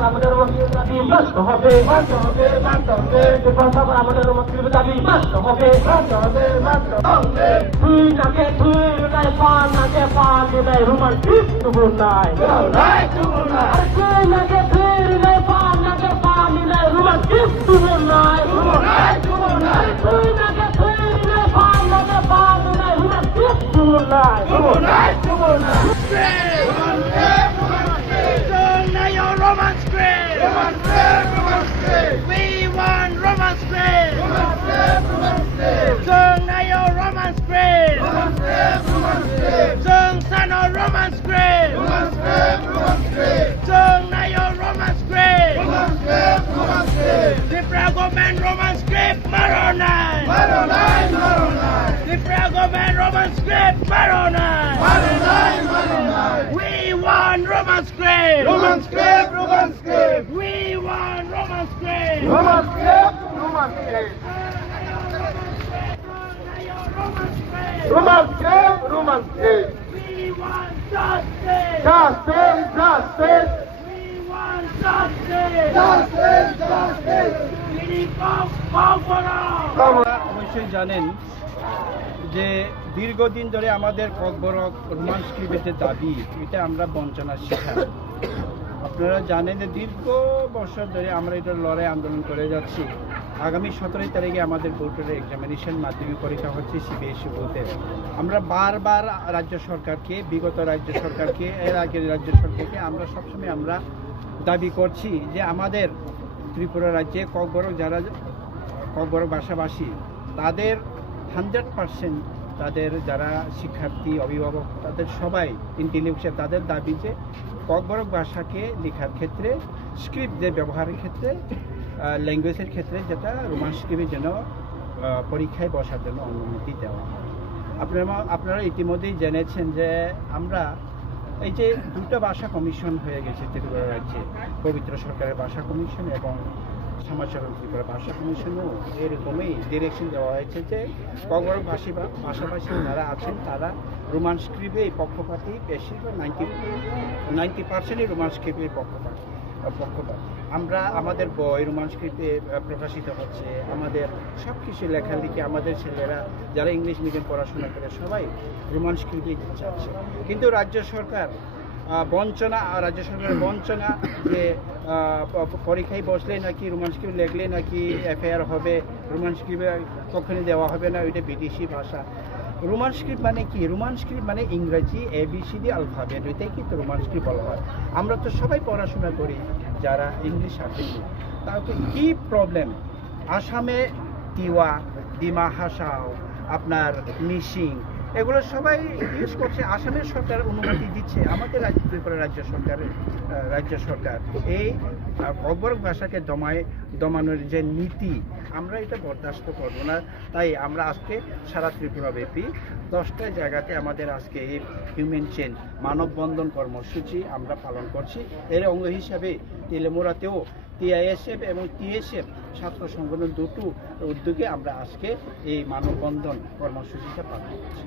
আমাদের দাবি মানতে হবে, আমাদের দাবি মানতে হবে। তুই নাকে তুই নাই পান নাকে পান নাই রোমান্টিক তুমুর নাই, তুই নাকে তুই নাই পান নাকে পান নাই রোমান্টিক তুমুর নাই, তুই নাকে তুই নাই পান নাকে পান নাই রোমান্টিক তুমুর নাই। Romance Grave! Romance Grave! Romance Grave! We want Romance Grave! Romance Grave! Romance Grave! Sung Nayo Romance Grave! Romance Grave! Romance Grave! Sung Sano Romance Grave! Romance Grave! Romance Grave! Sung Nayo Romance Grave! Romance Grave! Romance Grave! Diffrago Man Romance Grave! Maronai! Maronai! Maronai! Diffrago Man Romance Grave! Maronai! Maronai! Maronai! We want Romance Grave! Romance Grave! Romance Grave! We want Romance Grave! Romance Grave! Romance Grave! Romance Grave! Romance Grave! We want justice! Justice! Justice! We want justice! Justice! Justice! We need অবশ্যই জানেন যে দীর্ঘদিন ধরে আমাদের Kokborok romance ক্লিপের দাবি, এটা আমরা বঞ্চনার শিকার। আপনারা জানেন যে দীর্ঘ বছর ধরে আমরা এটা লড়াই আন্দোলন করে যাচ্ছি। আগামী 17 তারিখে আমাদের বোর্ডের এক্সামিনেশন মাধ্যমিক পরীক্ষা হচ্ছে সিবিএসই বোর্ডে। আমরা বারবার রাজ্য সরকারকে, বিগত রাজ্য সরকারকে, এর আগের রাজ্য সরকারকে আমরা সবসময় আমরা দাবি করছি যে আমাদের ত্রিপুরা রাজ্যে ককবরক যারা ককবরক ভাষাভাষী তাদের 100% তাদের যারা শিক্ষার্থী অভিভাবক তাদের সবাই ইন্টেলেকচুয়াল তাদের দাবি যে ককবরক ভাষাকে লেখার ক্ষেত্রে স্ক্রিপ্টদের ব্যবহারের ক্ষেত্রে ল্যাঙ্গুয়েজের ক্ষেত্রে যেটা রোমান্স স্ক্রিপ্টের জন্য পরীক্ষায় বসার জন্য অনুমতি দেওয়া হয়। আপনারা ইতিমধ্যেই জেনেছেন যে আমরা এই যে দুটো ভাষা কমিশন হয়ে গেছে ত্রিপুরা রাজ্যে, পবিত্র সরকারের ভাষা কমিশন এবং সমাজসেবক ত্রিপুরা ভাষা কমিশনও এরকমই ডিরেকশন দেওয়া হয়েছে যে ককবরক ভাষাভাষী যারা আছেন তারা রোমান্স স্ক্রিপ্টের পক্ষপাতী, বেশিরভাগ 90% রোমান্স স্ক্রিপ্টের পক্ষপাতী। আমরা আমাদের বই রোমান্স স্ক্রিপ্টে প্রকাশিত হচ্ছে, আমাদের সব কিছু লেখালেখি, আমাদের ছেলেরা যারা ইংলিশ মিডিয়াম পড়াশোনা করে সবাই রোমান্স স্ক্রিপ্টে চাচ্ছে। কিন্তু রাজ্য সরকারের বঞ্চনা যে পরীক্ষায় বসলে নাকি রোমান্স স্ক্রিপ্ট লেখলে নাকি এফআইআর হবে, রোমান্স স্ক্রিপ্টে কখনই দেওয়া হবে না, ওইটা বিদেশি ভাষা। রোমান্স স্ক্রিপ্ট মানে কি? রোমান্স স্ক্রিপ্ট মানে ইংরেজি ABCD আলফাবেট, ওইটাই কিন্তু রোমান্স স্ক্রিপ্ট বলা হয়। আমরা তো সবাই পড়াশোনা করি যারা ইংলিশ আর্টিকেল, তাহলে কি প্রবলেম? আসামে তিওয়া, ডিমা হাসাও, আপনার মিসিং, এগুলো সবাই ইউজ করছে। আসামের সরকার অনুমতি দিচ্ছে, আমাদের ত্রিপুরা রাজ্য সরকার এই ককবরক ভাষাকে দমানোর যে নীতি, আমরা এটা বরদাস্ত করবো না। তাই আমরা আজকে সারা ত্রিপুরা ব্যাপী 10টা জায়গাতে আমাদের আজকে এই হিউম্যান চেইন মানববন্ধন কর্মসূচি আমরা পালন করছি। এর অঙ্গ হিসাবে তেলেমুরাতেও TISF এবং TSF ছাত্র সংগঠন দুটো উদ্যোগে আমরা আজকে এই মানববন্ধন কর্মসূচিটা পালন করছি।